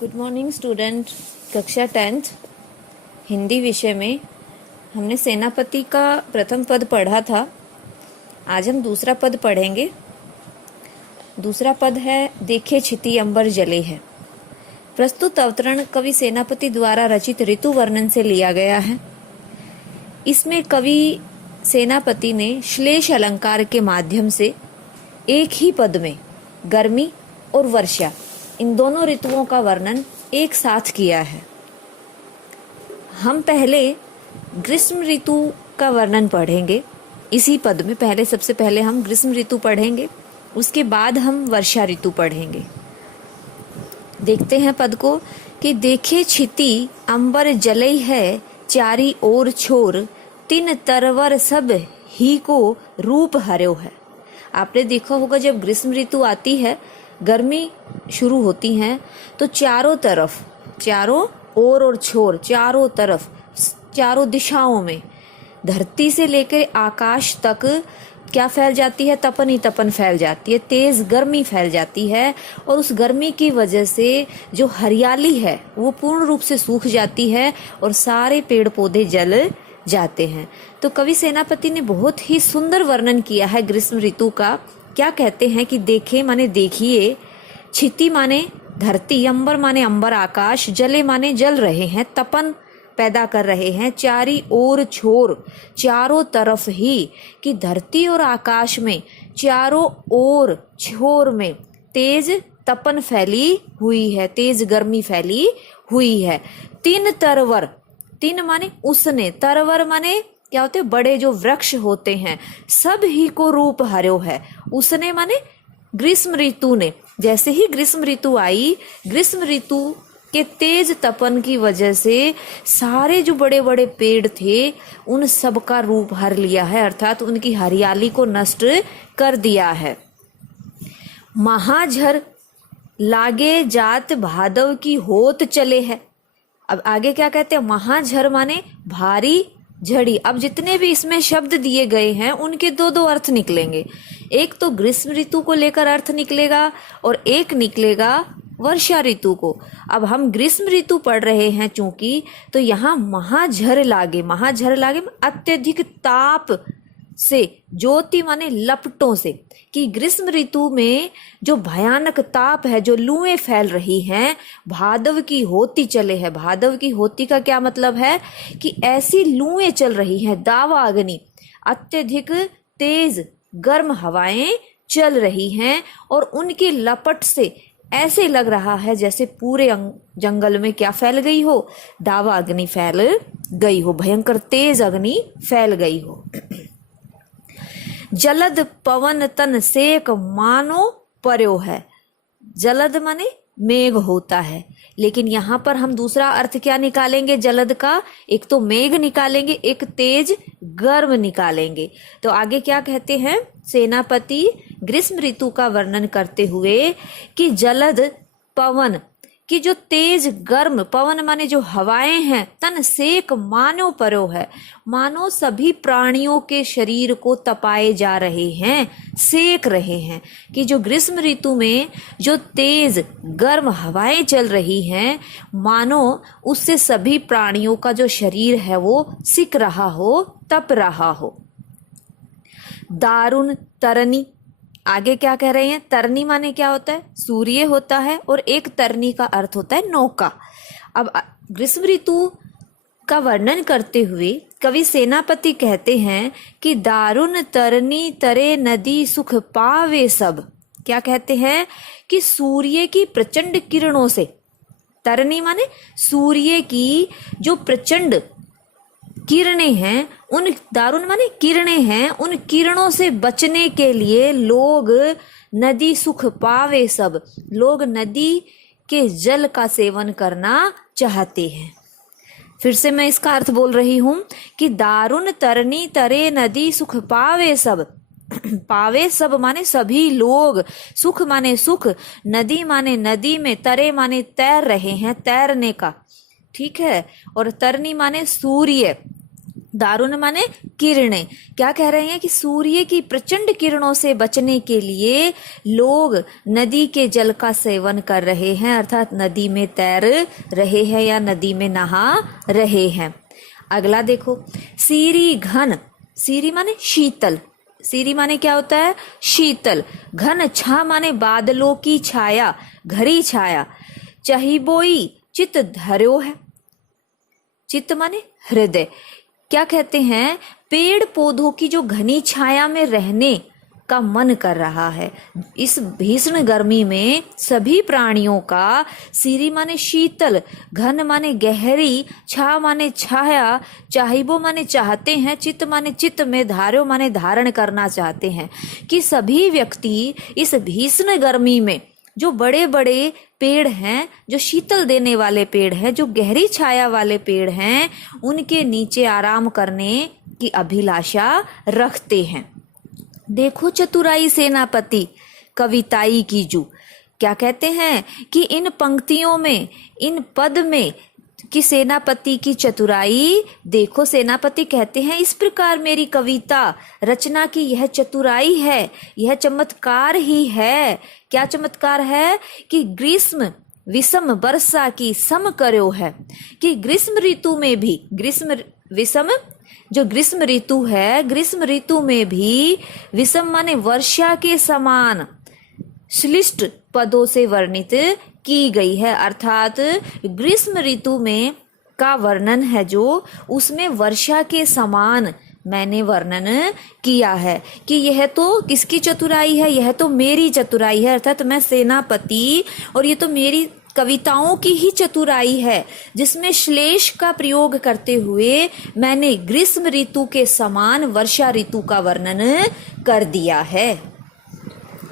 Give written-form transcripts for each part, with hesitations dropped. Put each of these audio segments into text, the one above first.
Good morning student. कक्षा 10th Hindi विषय में हमने सेनापति का प्रथम पद पढ़ा था। आज हम दूसरा पद पढ़ेंगे। दूसरा पद है देखे छिति अंबर जले है। प्रस्तुत अवतरण कवि सेनापति द्वारा रचित ऋतु वर्णन से लिया गया है। इसमें कवि सेनापति ने श्लेष अलंकार के माध्यम से एक ही पद में गर्मी और वर्षा इन दोनों ऋतुओं का वर्णन एक साथ किया है। हम पहले ग्रीष्म ऋतु का वर्णन पढ़ेंगे इसी पद में। सबसे पहले हम ग्रीष्म ऋतु पढ़ेंगे, उसके बाद हम वर्षा ऋतु पढ़ेंगे। देखते हैं पद को कि देखे छिति अंबर जलई है, चारी ओर छोर, तीन तरवर सब ही को रूप हर्यो है। आपने देखा होगा जब ग्रीष्म ऋतु आती है, गर्मी शुरू होती है, तो चारों तरफ, चारों ओर और छोर, चारों तरफ, चारों दिशाओं में धरती से लेकर आकाश तक क्या फैल जाती है? तपन ही तपन फैल जाती है, तेज गर्मी फैल जाती है। और उस गर्मी की वजह से जो हरियाली है वो पूर्ण रूप से सूख जाती है और सारे पेड़ पौधे जल जाते हैं। तो कवि सेनापति ने बहुत ही सुंदर वर्णन किया है ग्रीष्म ऋतु का। क्या कहते हैं कि देखे माने देखिए, छिति माने धरती, अंबर माने अंबर आकाश, जले माने जल रहे हैं, तपन पैदा कर रहे हैं, चारी ओर छोर, चारों तरफ ही, कि धरती और आकाश में चारों ओर छोर में तेज तपन फैली हुई है, तेज गर्मी फैली हुई है। तीन तरवर, तीन माने उसने, तरवर माने क्या होते हैं? बड़े जो वृक्ष होते हैं, सब ही को रूप हर्यो है। उसने माने ग्रीष्म ऋतु ने। जैसे ही ग्रीष्म ऋतु आई, ग्रीष्म ऋतु के तेज तपन की वजह से सारे जो बड़े बड़े पेड़ थे उन सब का रूप हर लिया है, अर्थात उनकी हरियाली को नष्ट कर दिया है। महाझर लागे जात भादव की होत चले है। अब आगे क्या कहते हैं? महाझर माने भारी झड़ी। अब जितने भी इसमें शब्द दिए गए हैं उनके दो दो अर्थ निकलेंगे। एक तो ग्रीष्म ऋतु को लेकर अर्थ निकलेगा और एक निकलेगा वर्षा ऋतु को। अब हम ग्रीष्म ऋतु पढ़ रहे हैं चूंकि, तो यहाँ महाझर लागे, महाझर लागे अत्यधिक ताप से, ज्योति माने लपटों से, कि ग्रीष्म ऋतु में जो भयानक ताप है, जो लूएं फैल रही हैं, भादव की होती चले है। भादव की होती का क्या मतलब है? कि ऐसी लूएं चल रही हैं, दावा अग्नि, अत्यधिक तेज गर्म हवाएं चल रही हैं और उनकी लपट से ऐसे लग रहा है जैसे पूरे जंगल में क्या फैल गई हो? दावा अग्नि फैल गई हो, भयंकर तेज अग्नि फैल गई हो। जलद पवन तन सेक मानो पर्यो है। जलद माने मेघ होता है, लेकिन यहाँ पर हम दूसरा अर्थ क्या निकालेंगे जलद का? एक तो मेघ निकालेंगे, एक तेज गर्म निकालेंगे। तो आगे क्या कहते हैं सेनापति ग्रीष्म ऋतु का वर्णन करते हुए कि जलद पवन कि जो तेज गर्म, पवन माने जो हवाएं हैं, तन सेक मानो पर्यो है, मानो सभी प्राणियों के शरीर को तपाए जा रहे हैं, सेक रहे हैं। कि जो ग्रीष्म ऋतु में जो तेज गर्म हवाएं चल रही हैं, मानो उससे सभी प्राणियों का जो शरीर है वो सिक रहा हो, तप रहा हो। दारुण तरनी, आगे क्या कह रहे हैं? तरनी माने क्या होता है? सूर्य होता है, और एक तरनी का अर्थ होता है नौका। अब ग्रीष्म ऋतु का वर्णन करते हुए कवि सेनापति कहते हैं कि दारुण तरनी तरे नदी सुख पावे सब। क्या कहते हैं? कि सूर्य की प्रचंड किरणों से, तरनी माने सूर्य की जो प्रचंड किरणें हैं, उन दारुण माने किरणें हैं, उन किरणों से बचने के लिए लोग नदी सुख पावे सब, लोग नदी के जल का सेवन करना चाहते हैं। फिर से मैं इसका अर्थ बोल रही हूं कि दारुण तरनी तरे नदी सुख पावे सब। पावे सब माने सभी लोग, सुख माने सुख, नदी माने नदी में, तरे माने तैर रहे हैं, तैरने का, ठीक है, और तरनी माने सूर्य, दारुण माने किरणें। क्या कह रहे हैं कि सूर्य की प्रचंड किरणों से बचने के लिए लोग नदी के जल का सेवन कर रहे हैं, अर्थात नदी में तैर रहे हैं या नदी में नहा रहे हैं। अगला देखो, सीरी घन, सीरी माने शीतल, सीरी माने क्या होता है, शीतल। घन छा माने बादलों की छाया, घरी छाया। चहिबोई चित धर्यो है, चित्त माने हृदय। क्या कहते हैं, पेड़ पौधों की जो घनी छाया में रहने का मन कर रहा है। इस भीषण गर्मी में सभी प्राणियों का सीरी माने शीतल, घन माने गहरी, छा माने छाया, चाहिबो माने चाहते हैं, चित्त माने चित्त में, धार्यो माने धारण करना चाहते हैं कि सभी व्यक्ति इस भीषण गर्मी में जो बड़े बड़े पेड़ हैं, जो शीतल देने वाले पेड़ हैं, जो गहरी छाया वाले पेड़ हैं, उनके नीचे आराम करने की अभिलाषा रखते हैं। देखो चतुराई सेनापति कविताई कीजू। क्या कहते हैं कि इन पंक्तियों में, इन पद में कि सेनापति की चतुराई देखो। सेनापति कहते हैं इस प्रकार मेरी कविता रचना की यह चतुराई है, यह चमत्कार ही है। क्या चमत्कार है कि ग्रीष्म विषम वर्षा की सम कर्यो है, कि ग्रीष्म ऋतु में भी, ग्रीष्म विषम जो ग्रीष्म ऋतु है, ग्रीष्म ऋतु में भी विषम माने वर्षा के समान श्लिष्ट पदों से वर्णित की गई है। अर्थात ग्रीष्म ऋतु में का वर्णन है जो, उसमें वर्षा के समान मैंने वर्णन किया है कि यह तो किसकी चतुराई है, यह तो मेरी चतुराई है, अर्थात मैं सेनापति, और ये तो मेरी कविताओं की ही चतुराई है जिसमें श्लेष का प्रयोग करते हुए मैंने ग्रीष्म ऋतु के समान वर्षा ऋतु का वर्णन कर दिया है।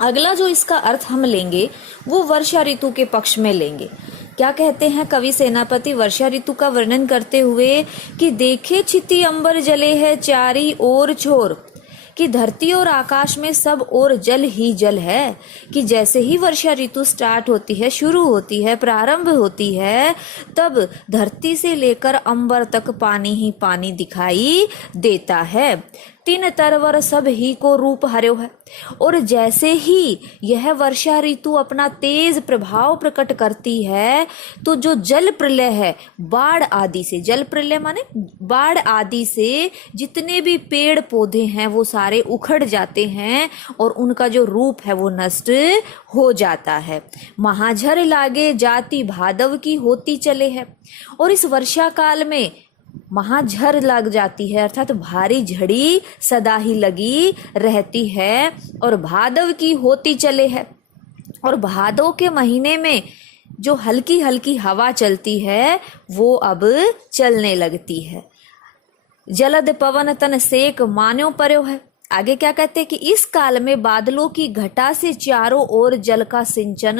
अगला जो इसका अर्थ हम लेंगे वो वर्षा ऋतु के पक्ष में लेंगे। क्या कहते हैं कवि सेनापति वर्षा ऋतु का वर्णन करते हुए कि देखे छिति अंबर जले है चारी ओर छोर, कि धरती और आकाश में सब और जल ही जल है। कि जैसे ही वर्षा ऋतु स्टार्ट होती है, शुरू होती है, प्रारंभ होती है, तब धरती से लेकर अंबर तक पानी ही पानी दिखाई देता है। तीन तरवर सब ही को रूप हर्यो है। और जैसे ही यह वर्षा ऋतु अपना तेज प्रभाव प्रकट करती है तो जो जल प्रलय है, बाढ़ आदि से, जल प्रलय माने बाढ़ आदि से जितने भी पेड़ पौधे हैं वो सारे उखड़ जाते हैं और उनका जो रूप है वो नष्ट हो जाता है। महाझर लागे जाति भादव की होती चले है। और इस वर्षा काल में महाझर लग जाती है, अर्थात भारी झड़ी सदा ही लगी रहती है और भादव की होती चले है। और भादव के महीने में जो हल्की हल्की हवा चलती है वो अब चलने लगती है। जलद पवन तन सेक मान्यो पर्यो है। आगे क्या कहते हैं कि इस काल में बादलों की घटा से चारों ओर जल का सिंचन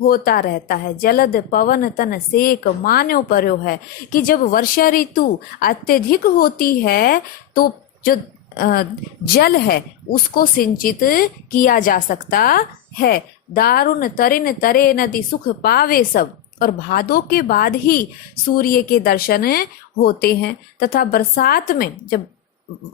होता रहता है। जलद पवन तन सेक मान्यो पर्यो है कि जब वर्षा ऋतु अत्यधिक होती है तो जो जल है उसको सिंचित किया जा सकता है। दारुण तरिन तरे नदी सुख पावे सब। और भादों के बाद ही सूर्य के दर्शन होते हैं। तथा बरसात में जब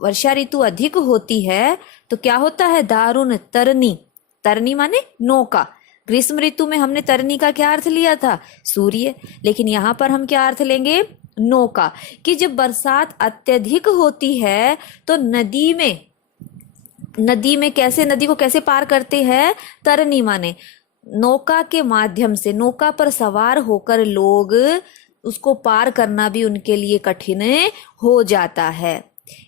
वर्षा ऋतु अधिक होती है तो क्या होता है, दारुण तरनी, तरनी माने नौका। ग्रीष्म ऋतु में हमने तरनी का क्या अर्थ लिया था, सूर्य, लेकिन यहाँ पर हम क्या अर्थ लेंगे, नौका। कि जब बरसात अत्यधिक होती है तो नदी में कैसे, नदी को कैसे पार करते हैं, तरनी माने नौका के माध्यम से, नौका पर सवार होकर लोग उसको पार करना भी उनके लिए कठिन हो जाता है।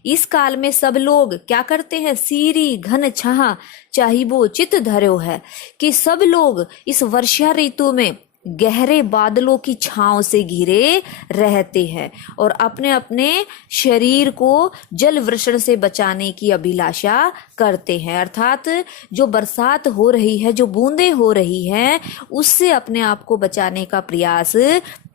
इस काल में सब लोग क्या करते हैं, सीरी घन छहा चाहिबो चित धर्यो है। कि सब लोग इस वर्षा ऋतु में गहरे बादलों की छांव से घिरे रहते हैं और अपने अपने शरीर को जल वृषण से बचाने की अभिलाषा करते हैं। अर्थात जो बरसात हो रही है, जो बूंदें हो रही हैं, उससे अपने आप को बचाने का प्रयास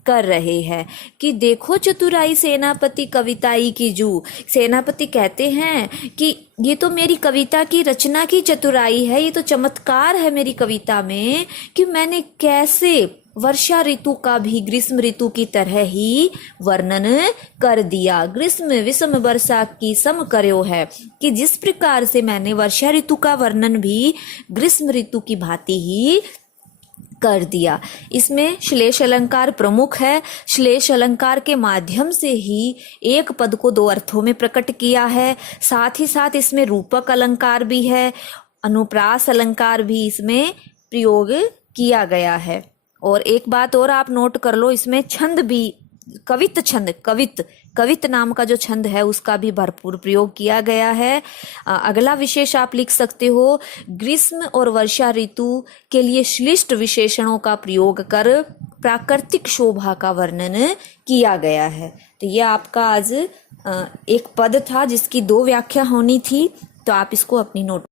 कर रहे हैं कि देखो चतुराई सेनापति कविताई की जू। सेनापति कहते हैं कि ये तो मेरी कविता की रचना की चतुराई है, ये तो चमत्कार है मेरी कविता में कि मैंने कैसे वर्षा ऋतु का भी ग्रीष्म ऋतु की तरह ही वर्णन कर दिया। ग्रीष्म विषम वर्षा की सम कर्यो है, कि जिस प्रकार से मैंने वर्षा ऋतु का वर्णन भी ग्रीष्म ऋतु की भांति ही कर दिया। इसमें श्लेष अलंकार प्रमुख है। श्लेष अलंकार के माध्यम से ही एक पद को दो अर्थों में प्रकट किया है। साथ ही साथ इसमें रूपक अलंकार भी है, अनुप्रास अलंकार भी इसमें प्रयोग किया गया है। और एक बात और आप नोट कर लो, इसमें छंद भी, कवित छंद, कवित नाम का जो छंद है उसका भी भरपूर प्रयोग किया गया है। अगला विशेष आप लिख सकते हो, ग्रीष्म और वर्षा ऋतु के लिए श्लिष्ट विशेषणों का प्रयोग कर प्राकृतिक शोभा का वर्णन किया गया है। तो ये आपका आज एक पद था जिसकी दो व्याख्या होनी थी, तो आप इसको अपनी नोट